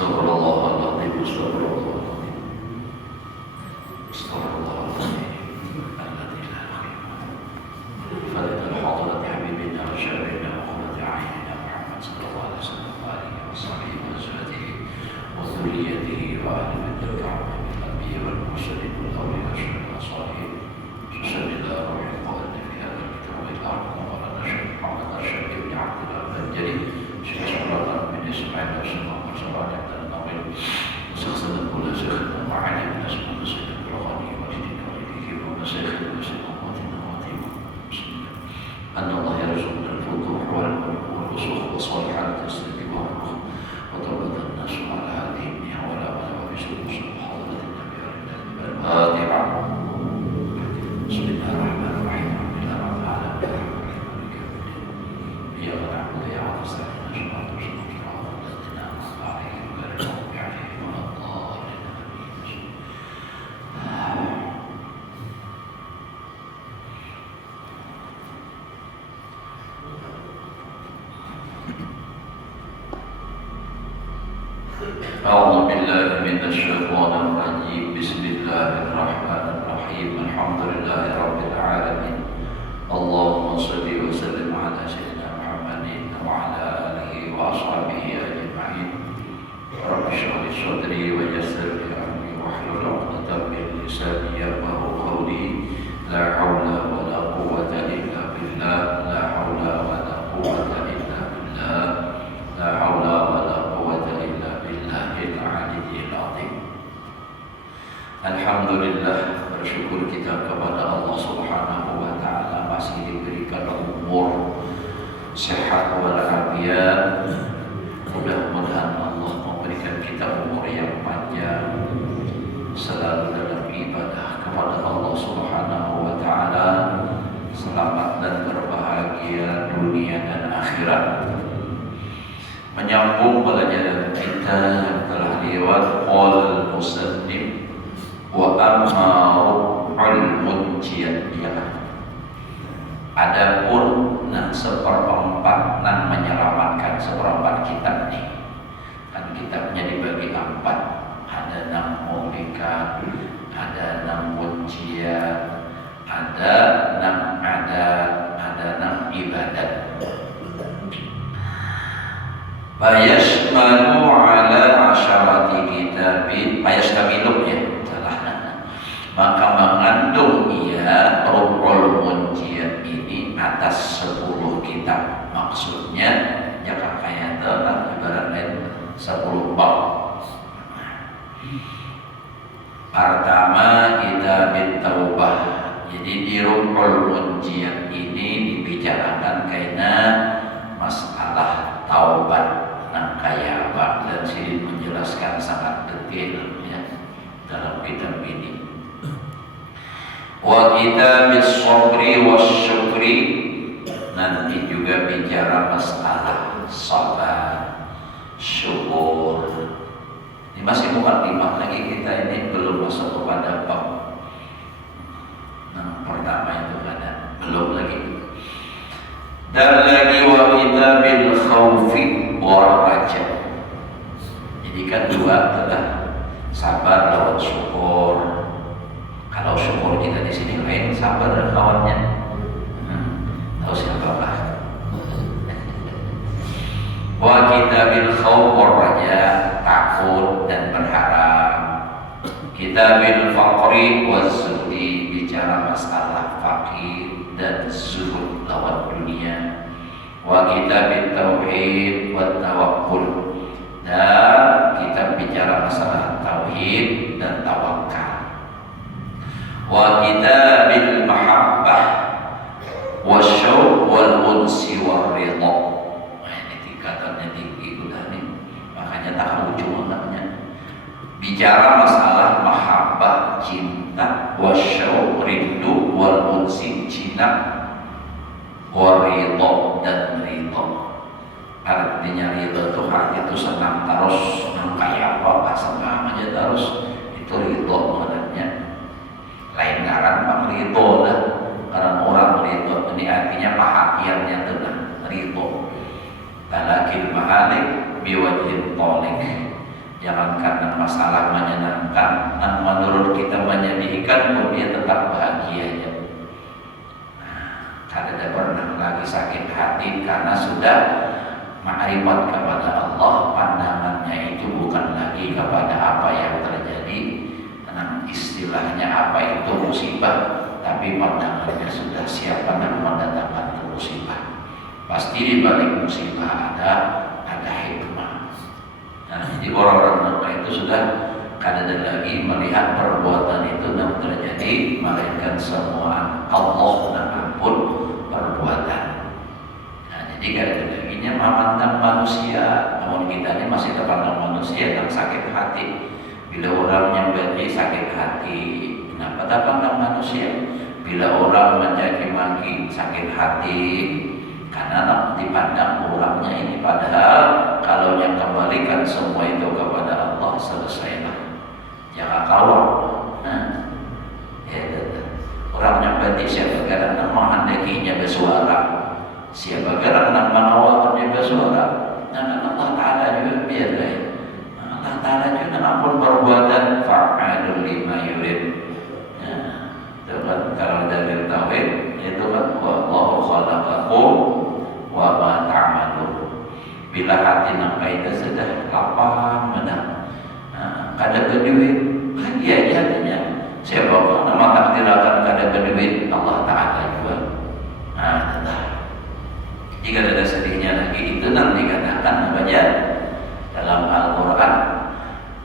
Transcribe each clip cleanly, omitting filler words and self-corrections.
Astagfirullahaladzim, astagfirullahaladzim, astagfirullahaladzim. Alladzi la ilaha Fadilal hadrati habibina wa syarrina wa qurrati a'yunina Muhammad sallallahu alaihi wasallam wa alihi wa sahbihi wa azwajihi wa dzurriyyatihi wa ahli baitil ka'bah min nabiyyi wal mursalin wal awliya wa salihin. Sallallahu alaihi wa sallam fi hadzal kitab al-arqam wa ala syarih Muhammad al-Syarih ibn Abdullah al-Banjari Syekh Sallallahu alaihi wasallam وسخسنا كل شيخنا وعلمنا اسمه سيدنا الغني وجدنا وليه ومشايخنا وشيخ امتنا وعظيم المسلمين ان الله يرزقنا الفتوح والوصول وصالح التسليم والرخاء وطلبة الناس على هذه النعم ولا بد بسلوك حضرة النبي الفاتحة. بسم الله الرحمن الرحيم الحمد لله رب العالمين مالك يوم الدين اياك نعبد واياك نستعين صراط المستقيم الذين انعمت عليهم غير المغضوب عليهم ولا الضالين. أعوذ بالله من الشيطان الرجيم. بسم الله الرحمن الرحيم. الحمد لله رب العالمين. اللهم صل وسلم على سيدنا محمد وعلى آله وأصحابه أجمعين. رب اشرح لي صدري ويسر لي أمري واحلل عقدة من لساني يفقهوا قولي. لا حول ولا قوة إلا بالله. لا حول ولا قوة إلا بالله. لا حول ولا قوة إلا بالله العلي العظيم. Alhamdulillah, bersyukur kita kepada Allah Subhanahu wa taala masih diberikan umur, sehat walafiat. Mudah-mudahan Allah memberikan kita umur yang panjang, selalu dalam ibadah kepada Allah Subhanahu wa taala, selamat dan berbahagia dunia dan akhirat. Menyambung pelajaran kita yang telah lewat, qala al-musannif wa amma ru'ul munjiyah. Adapun seperempat menyelamatkan seperempat kitab nih. Kan kitabnya dibagi 4. Ada 6 muhlikat, ada 6 munjiyah, ada 6 adat, ada 6 ibadat. Fayashmalu ala asyarati kitabin, fayashtamilu ya, salah. Maka mengandung ia ru'ul munjiyat ini atas 10 kitab. Maksudnya jangan kayak tentang ibarat lain 10 bab. Pertama kitab Taubah. Jadi di ru'ul munjiyat ini dibicarakan karena masalah taubat. Nah, kayak apa, dan sini menjelaskan sangat detail ya dalam kitab ini. Wa kitabis sabri wasyukri, nanti juga bicara masalah sabar, syukur. Ini masih mukadimah lagi, kita ini belum masuk kepada bab. Nah, pertama itu ada belum lagi. Dan lagi wa kitabil khaufi wa raja. Jadi kan 2 adalah sabar lawan syukur. Kalau syukur kita di sini lain, sabar dan kawannya. Tahu siapa lah. Wa kitabil khauf wa raja, takut dan berharap. Kitabil faqri wa zuhdi, bicara masalah fakir dan zuhud lawan dunia. Wa kitabit tauhid wa tawakkul, dan kita bicara masalah tauhid dan tawakal. Wa kitabil mahabbah wa syauq wal unsi war ridha. Ini tingkatannya tinggi udah nih, makanya tak ujung namanya. Bicara masalah mahabbah, cinta, wa syauq rindu, wal unsi cinta, waridho dan ridho. Artinya ridho itu hati itu senang terus, kayak apa senang aja terus, itu ridho maknanya. Lain ngaran bang ridho lah, karena orang ridho ini artinya perhatiannya tenang, ridho. Talakin mahalik biwajhin tolik, Jangan karena masalah menyenangkan, dan menurut kita menyedihkan pun dia tetap bahagia aja. Kada pernah lagi sakit hati karena sudah ma'rifat kepada Allah, pandangannya itu bukan lagi kepada apa yang terjadi, karena istilahnya apa itu musibah, tapi pandangannya sudah siapa yang mendatangkan musibah. Pasti di balik musibah ada hikmah. Nah, jadi orang-orang itu sudah kada lagi melihat perbuatan itu yang terjadi, melainkan semua Allah dan ampun perbuatan. Nah, jadi kada lagi memandang manusia, namun kita ini masih terpandang manusia yang sakit hati. Bila orang yang berarti sakit hati, kenapa tak pandang manusia? Bila orang mencaci maki sakit hati, karena dipandang orangnya ini. Padahal kalau yang kembalikan semua itu kepada Allah, selesailah. Jangan kawal. Orang yang berarti siapa kadang menghendakinya bersuara, siapa kadang mengawalkannya bersuara. Dan Allah Ta'ala juga biarlah. Allah Ta'ala juga ampun perbuatan, fa'alul lima yurid. Itu kan kalau dari tauhid itu kan wallahu khalaqakum wa ma ta'malun. Bila hati nampai itu sudah lapang menang, kada berduit, bahagia hatinya. Siapa pun nama takdirakan kada berduit, Allah Ta'ala juga. Jika ada sedihnya lagi, itu nanti dikatakan namanya dalam Al-Quran,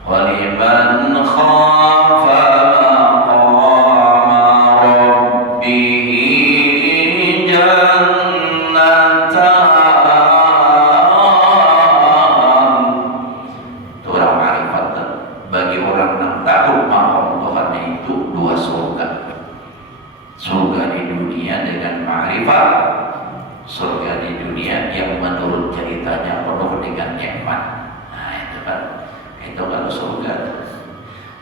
waliman khafa surga di dunia yang menurut ceritanya penuh dengan nikmat. Nah itu kan kalau surga.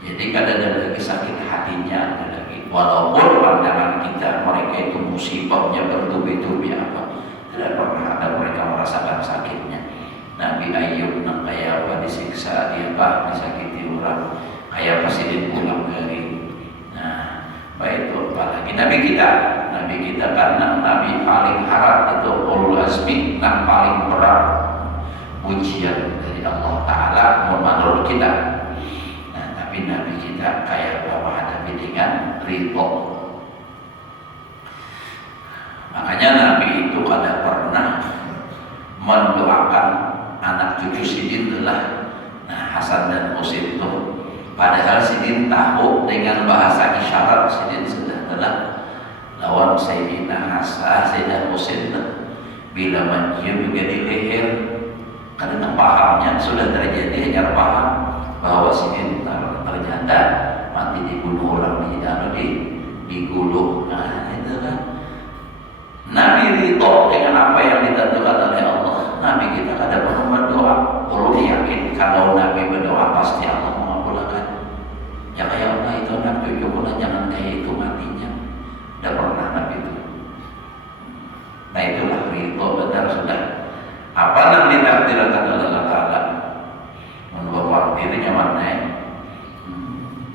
Jadi kadang ada lagi sakit hatinya, ada lagi walaupun pandangan kita mereka itu musibahnya bertubi-tubi apa, tidak pernah ada mereka merasakan sakitnya. Nabi Ayub nang kayak apa disiksa, dia apa disakiti orang, kayak pasti dipulang dari. Nah baik itu apalagi Nabi kita karena Nabi paling harap itu ulul azmi, yang paling berat ujian dari Allah Ta'ala menurut kita. Nah tapi Nabi kita kayak bahwa hadapi dengan ridho. Makanya Nabi itu kada pernah mendoakan anak cucu Sidin adalah Hasan dan Husain itu. Padahal Sidin tahu dengan bahasa isyarat Sidin sudah adalah lawan Sayyidina Hasan, Sayyidina Husain bila mencium juga di leher, karena pahamnya sudah terjadi, hanya paham bahwa Sidin ternyata mati dibunuh orang di gulung. Nah itu kan Nabi ridho dengan apa yang ditentukan oleh Allah. Nabi kita kada pernah berdoa, perlu yakin kalau Nabi berdoa pasti Allah mengabulkan. Ya kayak Allah itu anak cucu pun jangan kayak itu matinya. Tidak pernah Nabi itu. Nah itulah ridho benar sudah. Apa yang ditakdirkan oleh Allah Ta'ala menurut dirinya mana?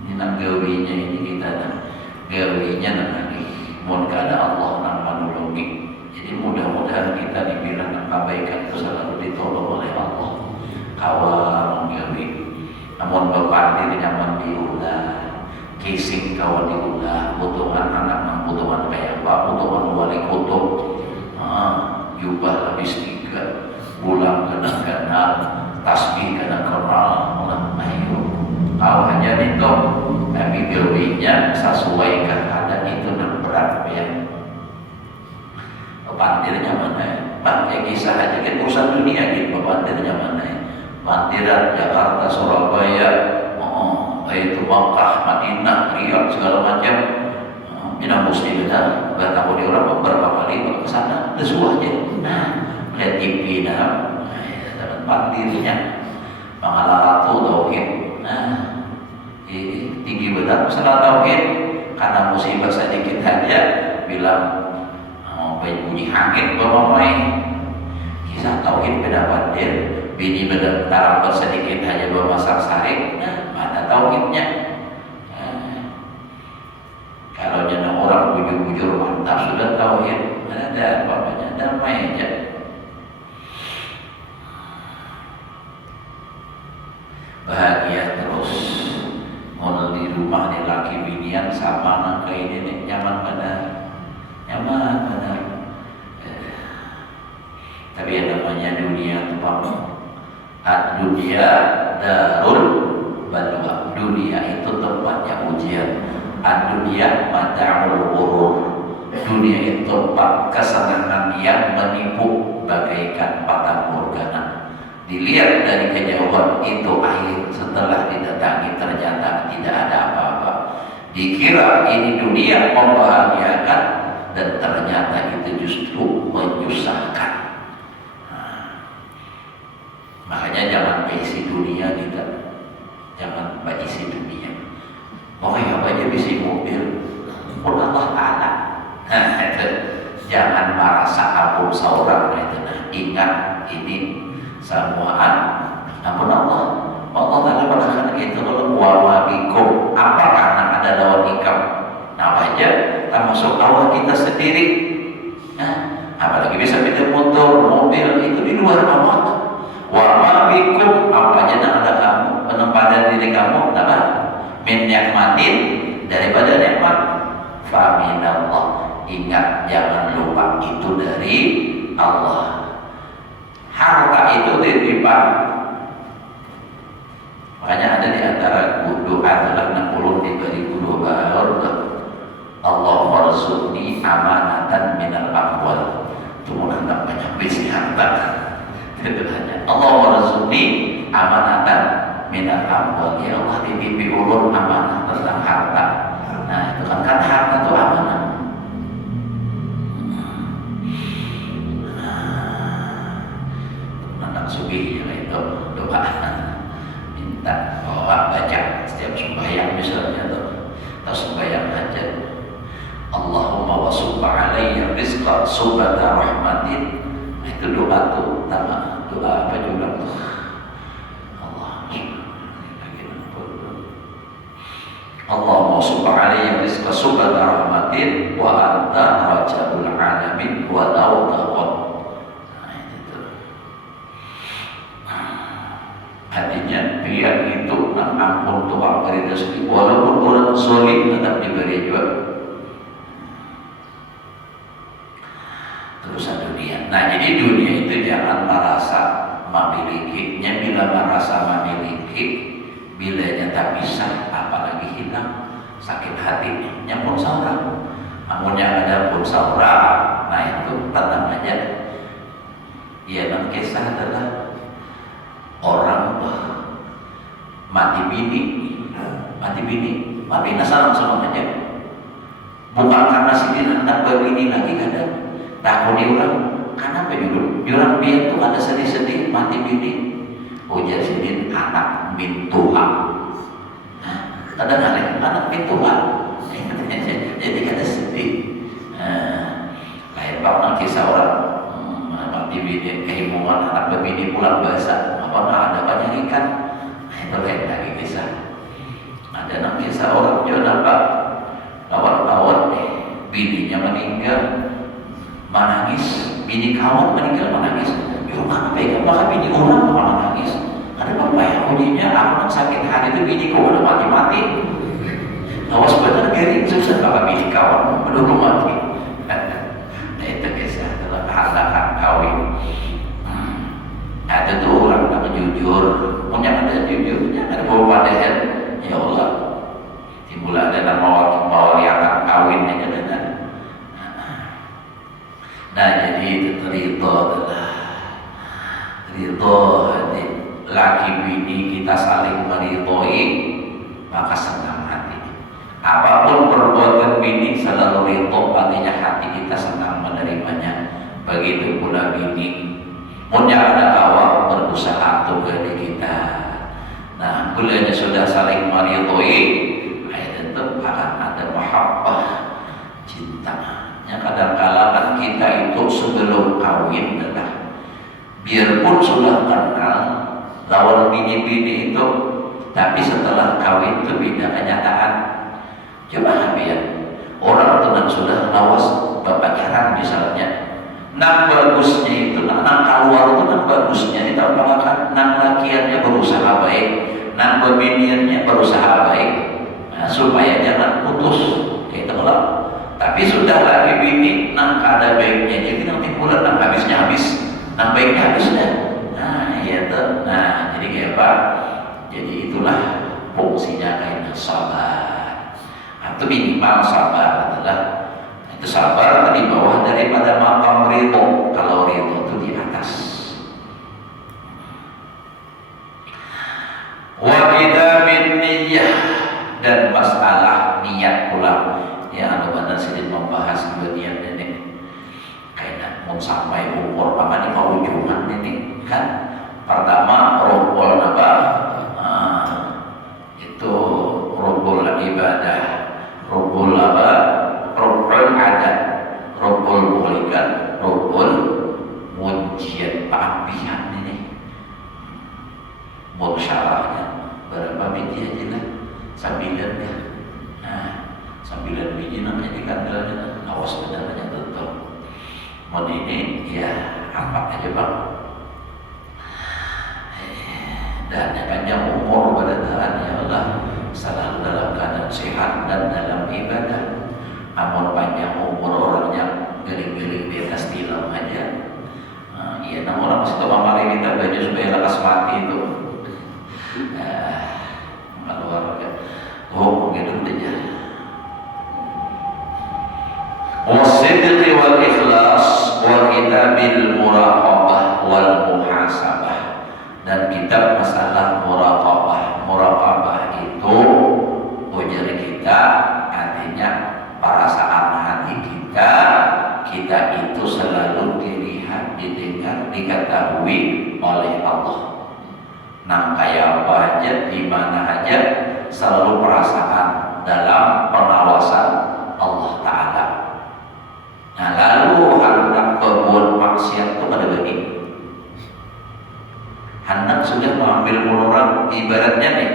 Ini nang gawinya ini kita gawinya nanti. Mohon kada Allah nang menolongi. Jadi mudah-mudahan kita dibilang kebaikan itu selalu ditolong oleh Allah. Kawal gawi. Namun bapak dirinya mendiulah. Kising kawan diulah, potongan anak nang potongan kayak apa, potongan wali kutub, jubah habis 3, bulan kadang-kadang, tasbih kadang-kadang, ulang ayo. Kau hanya itu, tapi gawinya sesuaikan ada itu nang berat ya. Pandirnya mana? Pakai kisah aja kan urusan dunia gitu. Pandirnya mana? Pandiran Jakarta, Surabaya. Itu Makkah, Madinah, Riyadh segala macam. Minang muslim benar. Bertahu di orang beberapa kali ke sana, lesu aja. Nah, lihat TV dah. Tempat dirinya Mangalaratu tauhid. Nah, tinggi benar masalah tauhid. Karena musibah sedikit saja bilang bunyi angin bermain. Kisah tauhid beda pandir. bini bertarang sedikit hanya memasak sarip, nah mana tauhidnya? Kalau jangan orang bujur-bujur mantap sudah tauhid, mana ada apa-apanya, damai aja. Bahagia terus, mau di rumah nih laki binian sama anak kayak ini nyaman benar, nyaman benar. Tapi yang namanya dunia itu dunia darul balwa, dunia itu tempatnya ujian. Dunia mata'ul ghurur, dunia itu tempat kesenangan yang menipu bagaikan fata morgana. Dilihat dari kejauhan itu air, setelah didatangi ternyata tidak ada apa-apa. Dikira ini dunia membahagiakan dan ternyata itu justru menyusahkan. Makanya jangan isi dunia kita, jangan isi dunia. Pokoknya apa aja isi mobil, pun Allah Ta'ala. Nah itu, jangan merasa ampun seorang itu. Nah, ingat ini semuaan ampun Allah. Allah Ta'ala mengatakan gitu loh, wa ma bikum, apa karena ada lawan ikam. Nah apa aja, termasuk Allah kita sendiri. Nah, apalagi bisa pindah motor, mobil itu di luar Allah. Wa ma bikum, apa aja yang ada kamu, penempatan diri kamu, apa? Min nikmatin, daripada nikmat. Fa minallah, ingat jangan lupa itu dari Allah. Harta itu titipan. Makanya ada di antara doa adalah 60 diberi guru baru. Allahumma rzuqni amanatan minal amwal. Itu mudah banyak bisi harta. Allahumma rzuqni amanatan minal amwal. Ya Allah, titipi ulun amanah tentang harta. Nah itu kan harta itu amanah. Anak subuh itu doa minta bawa baca setiap sembahyang misalnya atau sembahyang hajat. Allahumma wasubba alayya rizqa subhata rahmatin. Itu doa tuh, doa apa juga tuh? Allahumma subba alayya rizqa subhata rahmatin wa anta raja'ul alamin wa lawtawad. Artinya biar itu ampun Tuhan beri rezeki, walaupun orang zolim tetap diberi juga. Terusan dunia. Nah jadi dunia itu jangan merasa memilikinya. Bila merasa memiliki, bilanya tak bisa, apalagi hilang, sakit hatinya pun saudara. Namun yang ada pun saudara. Nah itu tenang aja. Ya dan kisah adalah orang mati bini nasaran sama aja. Bukan karena si anak berbini lagi ada. Takut diulang, karena apa juga? Orang biar tuh ada sedih-sedih mati bini. Ujar sidin anak min Tuhan. Ada anak min Tuhan. Jadi ada sedih. Kayak bang kisah orang mati bini, keimungan anak berbini pulang basah. Apa ada banyak ikan? Itu lain lagi kisah. Ada kisah orang jodoh pak lawan bininya meninggal. Menangis, bini kawan meninggal menangis. Ya mana pegang maka bini orang malah menangis. Ada apa yang ujinya? Aku sakit hati itu bini kau udah mati. Awas benar gering susah maka bini kawan belum mati. Nah itu kisah adalah halakan kawin. Ada tuh orang yang jujur, punya ada jujurnya, ada bawa padahal. Ya Allah, timbul ada nama bawa liakan kawin aja dan. Nah jadi itu ridho adalah ridho hati laki bini kita saling meridhoi maka senang hati. Apapun perbuatan bini selalu ridho, artinya hati kita senang menerimanya. Begitu pula bini punya ada awal berusaha untuk dari kita. Nah bilanya sudah saling meridhoi, itu akan ada mahabbah, cinta. Kadang-kadang kan kita itu sebelum kawin adalah Biarpun sudah kenal lawan bini-bini itu, tapi setelah kawin itu beda kenyataan. Coba lihat orang itu sudah lawas berpacaran misalnya, nang bagusnya itu, nang keluar itu nang bagusnya itu apakah nang lakiannya berusaha baik, nang bebiniannya berusaha baik, nah, supaya jangan putus gitu loh. Tapi sudah lagi bini nang kada baiknya, jadi nanti bulan nang habisnya habis, nang baiknya habisnya. Nah iya tuh, nah jadi kayak apa? Jadi itulah fungsinya kayak sabar. Atau minimal sabar adalah itu sabar di bawah daripada makam ridho. Kalau ridho itu di atas. Wa bin niyyah, dan masalah niat pula. Ya anu sedikit membahas dua niat ini. Kayak mau sampai umur apa nih ujungan ini kan? Pertama rukun apa? Itu rukun ibadah, rukun apa? Rukun adat, rukun muhlikat, rukun mujiat pengabdian ini. Musyarahnya berapa biji aja lah? 9 ya. Nah, 9 biji namanya dikandalnya. Awas benar-benar tutup. Mau ini ya apa aja bang? Dan yang panjang umur berdaan ya Allah, selalu dalam keadaan sehat dan dalam ibadah. Amun panjang umur orangnya geling-geling di atas tilam aja. Iya, namun orang masih mamari kita baju supaya lekas mati itu. Luar ya. Oh, begitu aja. Wasidqi wal ikhlas wa kitabil muraqabah wal muhasabah. Dan kitab masalah muraqabah itu ujar kita artinya perasaan hati kita itu selalu dilihat, didengar, diketahui oleh Allah. Nah kayak apa aja, di mana aja, selalu perasaan dalam pengawasan Allah Ta'ala. Nah lalu hendak berbuat maksiat itu pada begini, hendak sudah mengambil orang ibaratnya nih,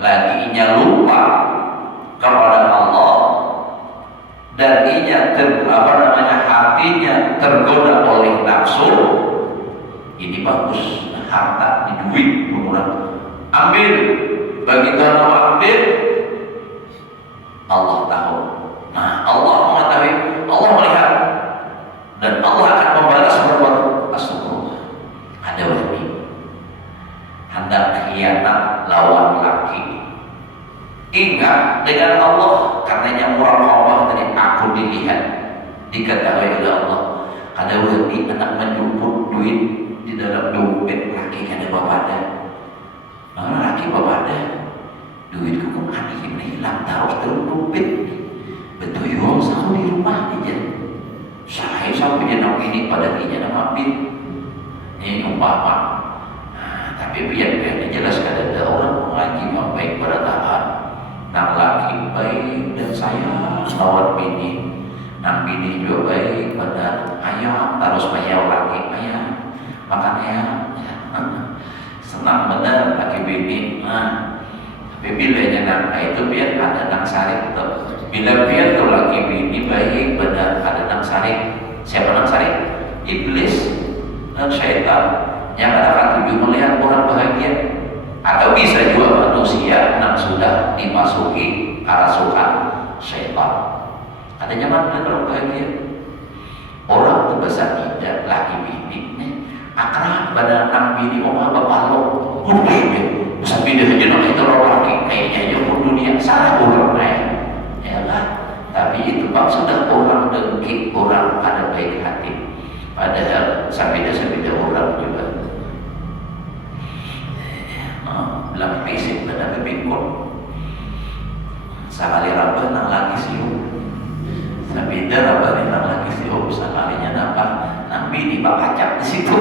laginya lupa kepada Allah dan inya hatinya tergoda oleh nafsu. Ini bagus, harta di duit orang ambil, bagi Tuhan ambil, Allah tahu. Nah Allah mengetahui, Allah melihat, dan Allah akan membalas berbuat astagfirullah. Ada wali hendak khianat lawan laki, ingat dengan Allah, karenanya muraqabah tadi, aku dilihat, diketahui oleh Allah. Ada wali anak menjemput duit di dalam dompet laki, kada bapada. Mana laki bapada? Duitku kemana ini hilang tahu dalam dompet. Betul yo, saya di rumah aja. Saya sampai jenang ini pada tinya nama bin. Ini umpama. Nah, tapi biar jelas kada ada orang mengaji baik berataan. Nang laki baik dan saya lawan bini. Nang bini juga baik benar. Ayah harus bayar laki ayah. Makanya ya, senang benar laki bini. Tapi bilanya nang itu biar ada nang sarik itu. Bila biar tuh laki bini baik benar ada nang sarik. Siapa nang sarik? Iblis dan syaitan yang akan tuju melihat orang bahagia. Atau bisa juga manusia yang sudah dimasuki kerasukan syaitan. Ada nyaman dengan orang bahagia. Orang itu besar tidak laki bini akrab pada nang bini omah bapalo. Bisa bini aja nang itu orang laki kayaknya aja dunia salah orang lain. Ya lah. Tapi itu bang sudah orang dengki, orang ada baik hati. Padahal sabida orang juga. Bilang fisik pada kebingkon. Sekali rabah nang lagi siung. Sabida rabah nang lagi siung. Sekalinya nambah nang bini pak kacak di situ.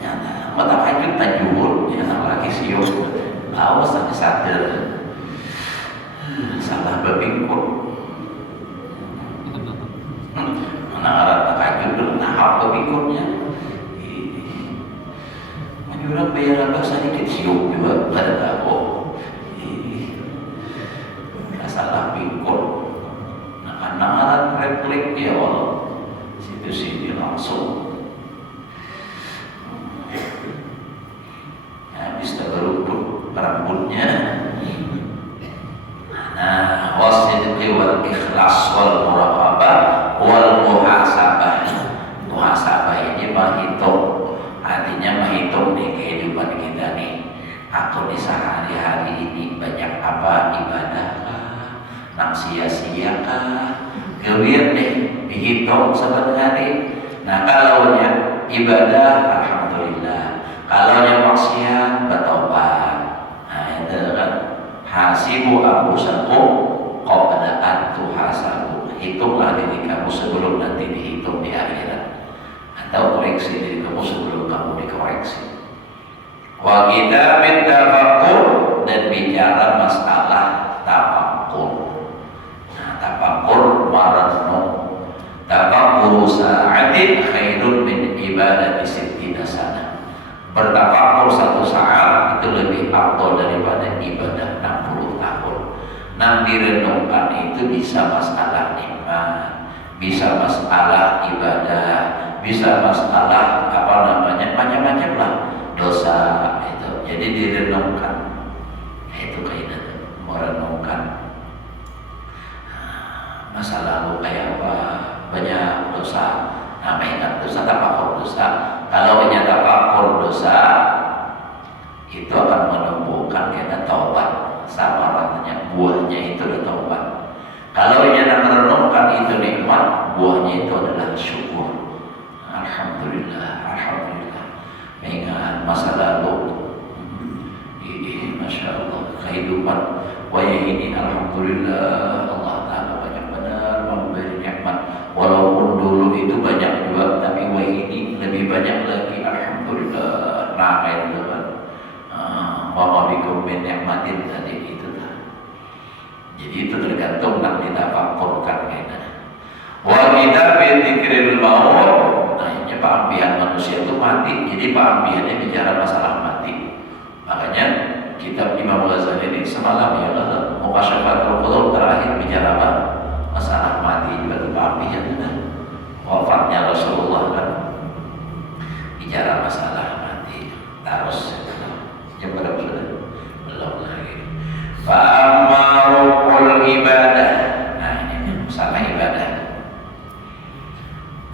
Nyata mata kajut tajur ya nang lagi siung. Awas sampai sadar. Salah bebingkon. Mana arah tak kajut pikurnya. Orang bayar apa sedikit siup juga pada tahu. Masalah pikul. Nah, refleks ya Allah. Situ sini langsung. Habis tergeruduk rambutnya. Nah, wasidqi wal ikhlas wal muraqabah wal muhasabah. Muhasabah ini menghitung. Artinya menghitung nih kehidupan kita nih. Aku di sehari-hari ini banyak apa ibadah kah? Nang sia-sia kah? Kewir nih dihitung sebenarnya. Nah kalau ibadah alhamdulillah. Kalau maksiat bertobat. Nah itu kan hasibu anfusakum qabla an tuhasabu. Hitunglah diri kamu sebelum nanti dihitung di akhirat. Atau koreksi diri kamu sebelum kamu dikoreksi. Wa kita tafakkur dan bicara masalah tafakkur. Nah, tafakkur merenung. Tafakkur sa'atin khairun min ibadati sittina sana. Bertafakkur satu saat itu lebih afdal daripada ibadah 60 tahun. Nah, direnungkan itu bisa masalah iman, bisa masalah ibadah, bisa masalah macam-macam lah dosa itu. Jadi direnungkan. Itu kaidah merenungkan. Masa lalu kayak apa? Banyak dosa. Nah, ingat dosa tafakur dosa. Kalau banyak tafakur dosa itu akan menumbuhkan kena taubat. Sama rasanya buahnya itu adalah taubat. Kalau yang merenungkan itu nikmat, buahnya itu adalah syukur. Alhamdulillah, alhamdulillah. Ingat masa lalu, ini masya Allah kehidupan wayah ini alhamdulillah Allah Taala banyak benar memberi nikmat. Walaupun dulu itu banyak juga, tapi wayah ini lebih banyak lagi alhamdulillah. Nah itu kan, wa bikum min nikmatin tadi itu kan. Jadi itu tergantung nak ditafakkurkan kayaknya. Wa kita bidzikril maut. Nah, ini pengambilan manusia itu mati. Jadi pengambilannya bicara masalah mati. Makanya kitab Imam Ghazali ini semalam ya Allah Muqasyafatul Qulub terakhir bicara apa? Masalah mati juga pengambilan kan. Wafatnya Rasulullah kan bicara masalah mati. Terus jam berapa sudah? Belum lagi. Fa amma rukul ibadah. Nah, ini masalah ibadah.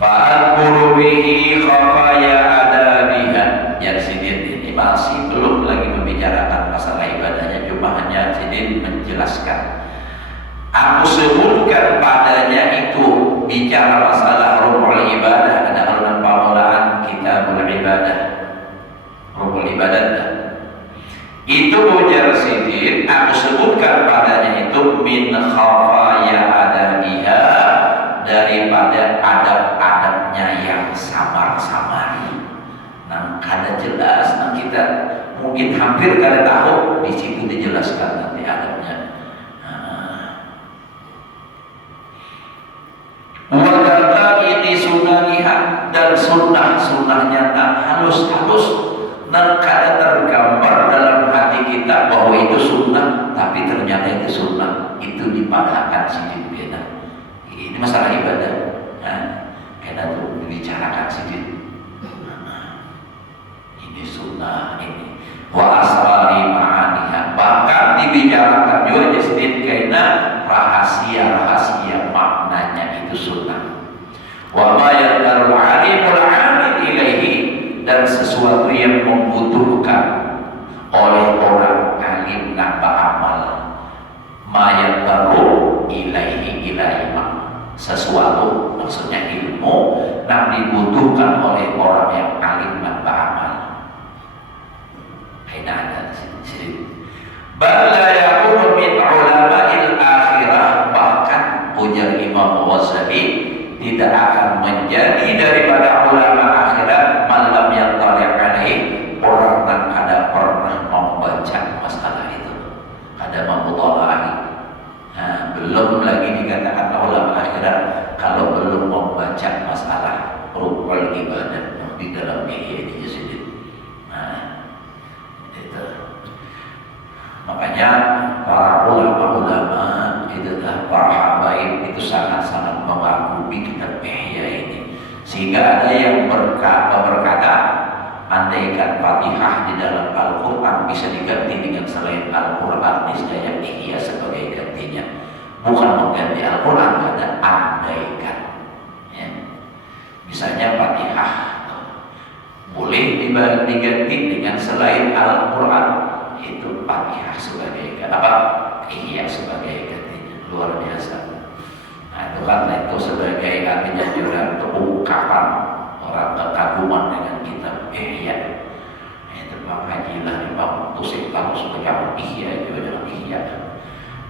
Fa'adkuru bihi khafaya adabiha. Ya Sidin ini masih belum lagi membicarakan masalah ibadahnya, cuma hanya Sidin menjelaskan. Aku sebutkan padanya itu bicara masalah rukul ibadah. Ada alunan pamulaan kitabul ibadah, rukul ibadah. Itu ujar Sidin, aku sebutkan padanya itu min khafaya adabiha, daripada adab-adabnya yang samar-samar. Nah, kada jelas. Nah, kita mungkin hampir kada tahu di situ dijelaskan nanti adabnya. Wakata ini sunaniha, dan sunnah-sunnahnya halus-halus, dan kada tergambar dalam hati kita bahwa itu sunnah, tapi ternyata itu sunnah. Itu dipadahkan sedikit beda. Ini masalah ibadah, karena itu dibicarakan sedikit. Ini sunnah ini. Wa asrari ma'aniha, bahkan dibicarakan juga sedikit karena rahasia-rahasia maknanya itu sunnah. Wa ma yaqdarul alimul amil ilaihi, dan sesuatu yang membutuhkan oleh orang alim nak beramal. Ma yaqdaru ilaihi sesuatu, maksudnya ilmu yang dibutuhkan oleh orang yang alim dan beramal. Ini ada sini. Bala yakunu min ulama'il akhirah, bahkan ujar Imam Ghazali tidak akan menjadi daripada ulama akhirat malam yang tariqani, orang yang ada pernah membaca masalah itu, ada memutalahi. Nah, belum lagi dikatakan ulama akhirat kalau belum membaca masalah rukul ibadah di dalam ihya ini sendiri. Nah, itu. Makanya para ulama itulah para habaib itu sangat-sangat mengagumi kitab Ihya ini, sehingga ada yang berkata, andaikan Fatihah di dalam Al-Quran bisa diganti dengan selain Al-Quran, niscaya Ihya sebagai gantinya. Bukan mengganti Al-Quran, ada andaikan. Ya. Misalnya Fatihah boleh diganti dengan selain Al-Quran, itu Fatihah sebagai Ihya sebagai gantinya. Luar biasa. Nah, itu kan itu sebagai artinya juga untuk ungkapan orang kekaguman dengan kitab Ihya. Itu makanya Imam Tusik kalau sebagai Ihya juga dengan Ihya.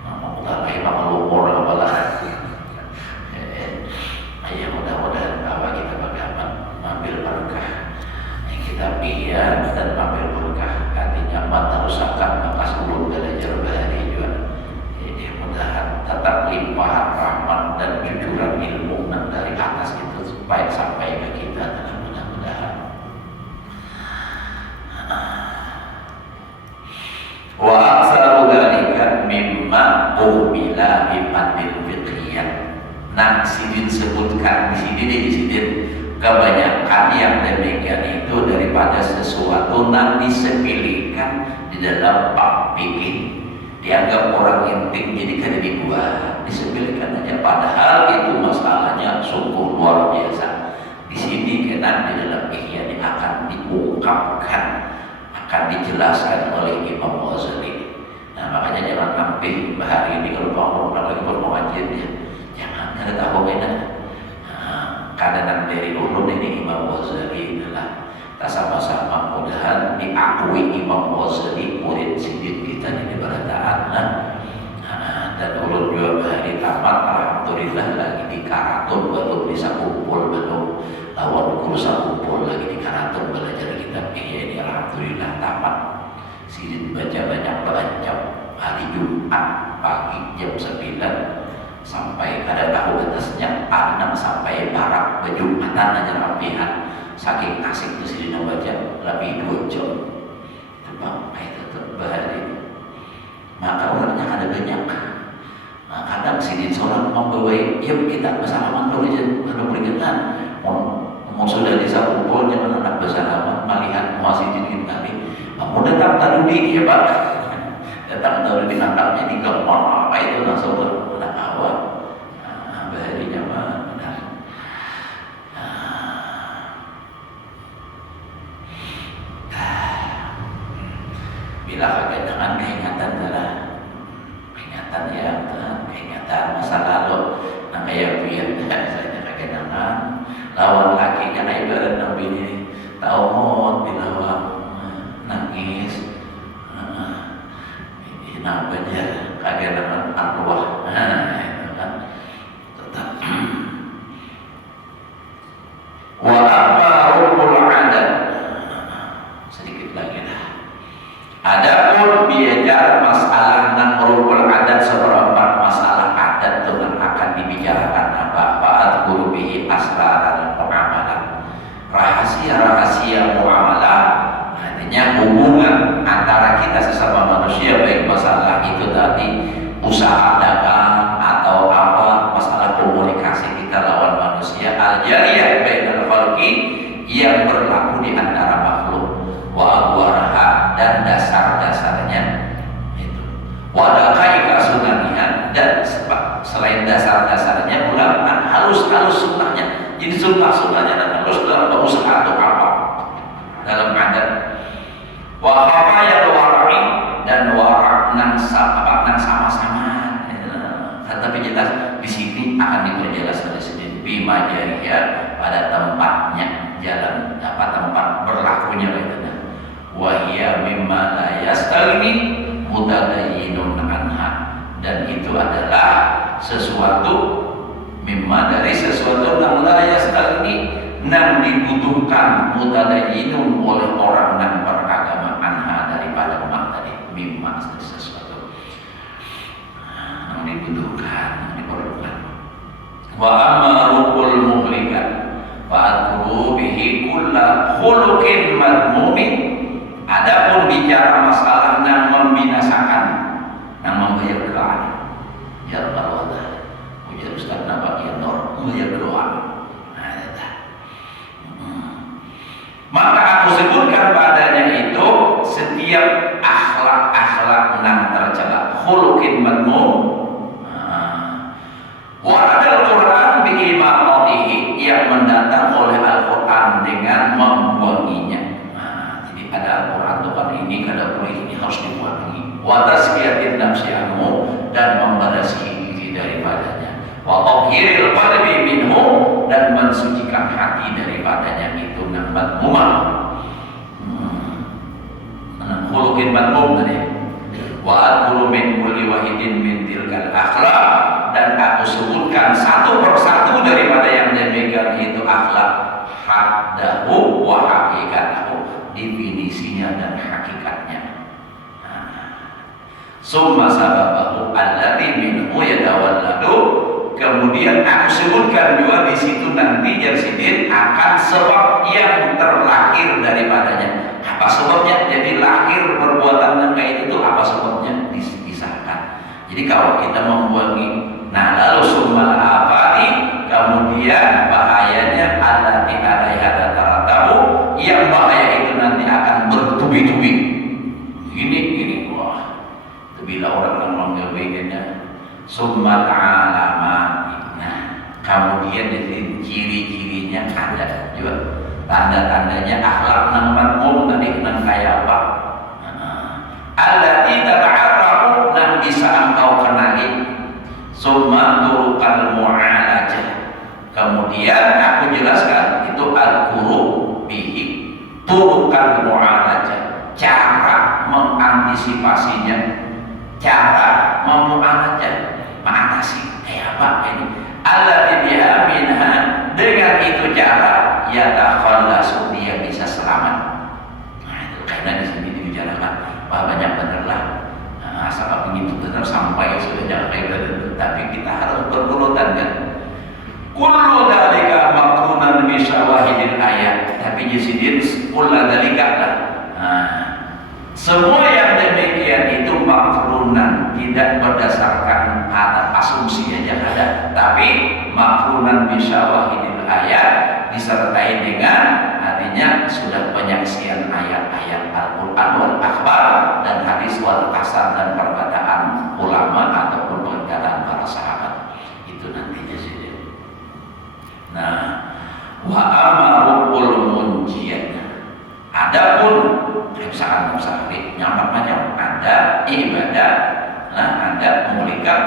Mudah-mudahan Imam Al-Umur apalah. Ya mudah-mudahan bahwa kita bagaimana mengambil berkah kitab Ihya dan mengambil berkah, artinya mata rusakan maka sebelum belajar bahari juga. Jadi mudah tetap limpahan rahmat dan cucuran ilmu dari atas itu supaya sampai ke kita, dan mudah-mudahan. Wa aksaru dzalika mimma umila bimadil fiqhiyah. Nah, sidin sebutkan di sini kebanyakan yang demikian itu daripada sesuatu yang disepelekan di dalam bab fikih, dianggap orang intim jadi kada dibuat, disepelekan aja, padahal itu masalahnya sungguh luar biasa. Di sini kena di dalam Ihya ini akan diungkapkan, akan dijelaskan oleh Imam Ghazali. Nah, makanya jangan sampai bahari ini kalau mau lagi bermuajir ya, jangan ada tahu beda. Keadaan dari ulun ini Imam Ghazali adalah tak sama-sama mudahan diakui Imam Ghazali murid sidin kita di berataan. Dan ulun juga bahari tamat alhamdulillah lagi di Karaton, baru bisa kumpul belum lawan kursa kumpul lagi di Karaton belajar kitab Ihya ini, alhamdulillah tamat. Sidin baca banyak belajar hari Jumat pagi jam 9 sampai kada tahu batasnya, ada sampai barak bejumatan aja rapihan, saking asik tuh sih baca lebih 2 jam. Coba itu bahari. Maka orangnya ada banyak. Nah, kadang sini seorang membawa, yuk kita bersalaman dulu aja, kalau boleh kan, mau sudah bisa kumpul jangan anak bersalaman, melihat muasidin kami. Mau datang tadi ya Pak, datang tadi di kantornya di Gempon apa itu langsung awal. Baharinya benar. Bila kegiatan keingatan adalah keingatan ya, keingatan masa lalu. Nah kayak biar saya kegiatan lawan lakinya ibarat nabi ini tahu mau bila nangis. Ini apa aja kegiatan arwah. Wa amma rukul adat, sedikit lagi dah. Adapun belajar masalah nan rukul adat, seperempat masalah adat itu akan dibicarakan apa guru bihi asrar dan muamalah, rahasia muamalah, artinya hubungan antara kita sesama manusia, baik masalah itu tadi usaha dagang atau apa, masalah komunikasi kita lawan manusia, al-jariyah bainal khalqi, yang berlaku di antara makhluk, wa agwaraha, dan dasar-dasarnya itu, wa daqaiqa sunaniha, dan selain dasar-dasarnya ulama halus-halus sunnahnya. Jadi sunnah-sunnahnya dan halus dalam usaha atau apa dalam adat, wa khafaya wara'i, dan warak nan sama-sama. Tetapi jelas di sini akan diperjelas oleh sendiri bima jariya, pada tempatnya jalan, tempat berlakunya itu. Wahia mimma la yastaghni mutadayyinun anha, dan itu adalah sesuatu mimma, dari sesuatu yang la yastaghni, yang dibutuhkan mutadayyinun oleh orang yang beragama anha, daripada umat tadi. Mimma sesuatu yang dibutuhkan, yang diperlukan. Wa amma rukul muhlikat fa'adkuru bihi khuluqin madmumin. Adapun bicara masalah yang membinasakan, yang membahayakan, ya Allah, ujar Ustaz Nabak ya Nur, membahayakan. Maka aku sebutkan padanya itu setiap akhlak-akhlak yang tercela, khuluqin madmum. Waradal Quran bi'imatatihi, yang mendatang oleh Al-Quran dengan membuanginya. Jadi ada Al-Quran Tuhan ini, kada boleh ini harus dibuangi. Wa tazkiyatin nafsi anhu, dan memberasi diri daripadanya. Wa tathhiril qalbi minhu, dan mensucikan hati daripadanya itu nang madmumah. Khuluqin madmum tadi. Wa aqulu min kulli wahidin min tilkal akhlaq, dan aku sebutkan satu persatu daripada yang demikian itu akhlak, haddahu wa hakikatahu, definisinya dan hakikatnya. Summa sababahu alladhi minhu yatawalladu, kemudian aku sebutkan juga di situ nanti Jarsidin akan sebab yang terlahir daripadanya. Apa sebabnya? Jadi lahir perbuatan yang kayak itu apa sebabnya? Disahkan. Jadi kalau kita membuangi, nah lalu summal afati, kemudian bahayanya allati alaiha tataratabu, yang bahaya itu nanti akan bertubi-tubi. Ini wah, bila orang yang menggabainya summal alamati. Nah, kemudian di ciri-cirinya ada juga tanda-tandanya akhlak nang madmum tadi nang kayak apa? Allati tata'arrafu, nang bisa engkau kenali. Summa turuqal mu'alajah, kemudian aku jelaskan itu al-quru bihi, turuqal mu'alajah, cara mengantisipasinya, cara memu'alajah, mengatasi kayak apa ini. Allati biha minha, dengan itu cara yatakhallasu, dia bisa selamat. Nah itu karena di sini dibicarakan bahwa banyak benar lah. Asal begitu benar sampai sudah sampai benar, tapi kita harus berurutan kan. Kullu dzalika maqrunan bi syawahidil ayat, tapi di sini kullu dzalika lah. Semua yang demikian itu makrunan, tidak berdasarkan asumsi aja ada, tapi makrunan bi syawahidil ayat, disertai dengan artinya sudah penyaksian ayat-ayat Al-Quran wal akhbar dan hadis wal asar dan perkataan ulama ataupun perkataan para sahabat. Itu nantinya saja. Nah, wa amarul munjiyat. Adapun misalkan nyampak macam ada ibadah, nah ada mulikat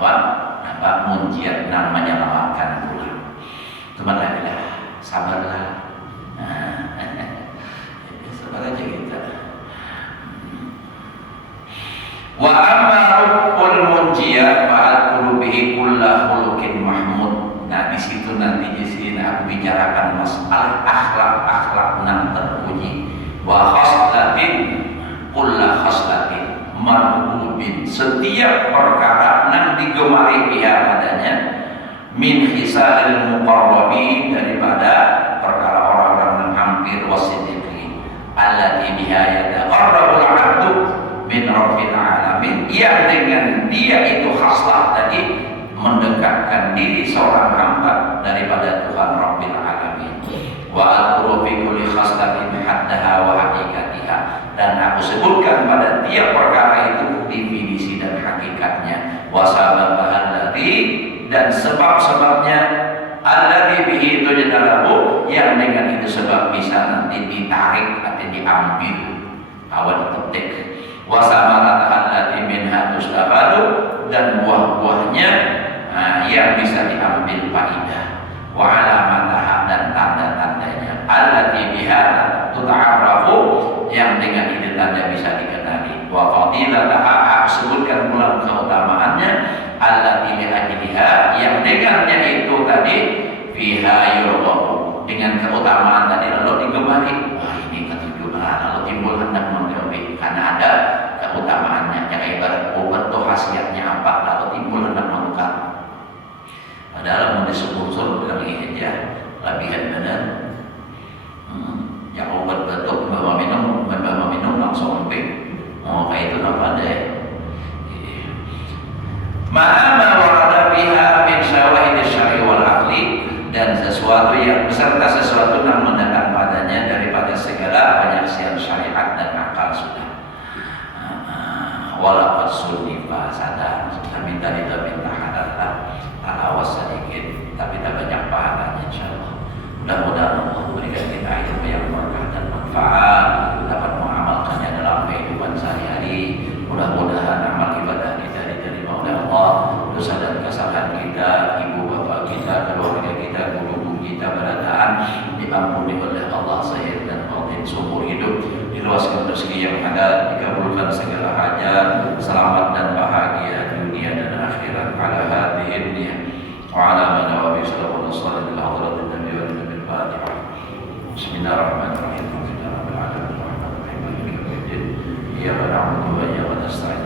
apa munjiyat, namanya lawakan pulang. Kemana sabarlah, sabar aja kita. Wa amarul munjiyat fa'al qulubihi kullah khuluqin mahmud. Nah di situ nanti di sini aku bicarakan masalah akhlak-akhlak yang terpuji. Wa khaslatin kullah khaslatin marhubin, setiap perkara yang digemari pihak adanya, min hisalil muqarrabin, daripada perkara orang-orang yang hampir wasiddiqin, allati biha yataqarrabul 'abdu min rabbil alamin, yang dengan dia itu khaslah tadi mendekatkan diri seorang hamba daripada Tuhan Rabbil Alamin. Wa al-quru fi kulli khaslatin haddaha wa haqiqatiha, dan aku sebutkan pada tiap perkara itu definisi dan hakikatnya. Wa sababahan ladzi, dan sebab-sebabnya alladzi bihi tujtalabu, yang dengan itu sebab bisa nanti ditarik atau diambil awan petik. Wa samarataha allati minha tustafadu, dan buah-buahnya yang bisa diambil faidah. Wa alamataha, dan tanda-tandanya allati biha tuta'arrafu, yang dengan itu tanda bisa dikenali. Wa fadilataha, aku sebutkan pula keutamaannya, allati li'ajliha, yang dengannya itu tadi fiha yurghabu, dengan keutamaan tadi lalu digemari. Wah ini ketujuh, lalu timbul hendak menggawe karena ada keutamaannya. Yang ibarat obat tuh khasiatnya apa, lalu timbul hendak mengungkap. Padahal mau disebut bilang ini aja lebihan badan. yang beserta sesuatu yang mendatang padanya daripada segala penyaksian syariat dan akal sudah. Walaupun sunnifa sadar sudah minta hadatlah awas sedikit tapi tak banyak pahalanya insyaallah. Mudah-mudahan Allah memberikan kita ilmu yang berkah dan manfaat, dapat mengamalkannya dalam kehidupan sehari-hari. Mudah-mudahan amal ibadah kita diterima oleh Allah, dosa dan kesalahan kita, ibu bapak kita, keluarga kita, guru kita, beradaan diampuni oleh Allah zahir dan batin seumur hidup, diluaskan rezeki yang ada, dikabulkan segala hajat, selamat dan bahagia dunia dan akhirat. Ala hadhihi niyah wa ala man nabi sallallahu alaihi wasallam ila hadratin nabi wa nabil fatihah. Bismillahirrahmanirrahim. Alhamdulillahirabbil alamin. Iyyaka na'budu wa iyyaka nasta'in.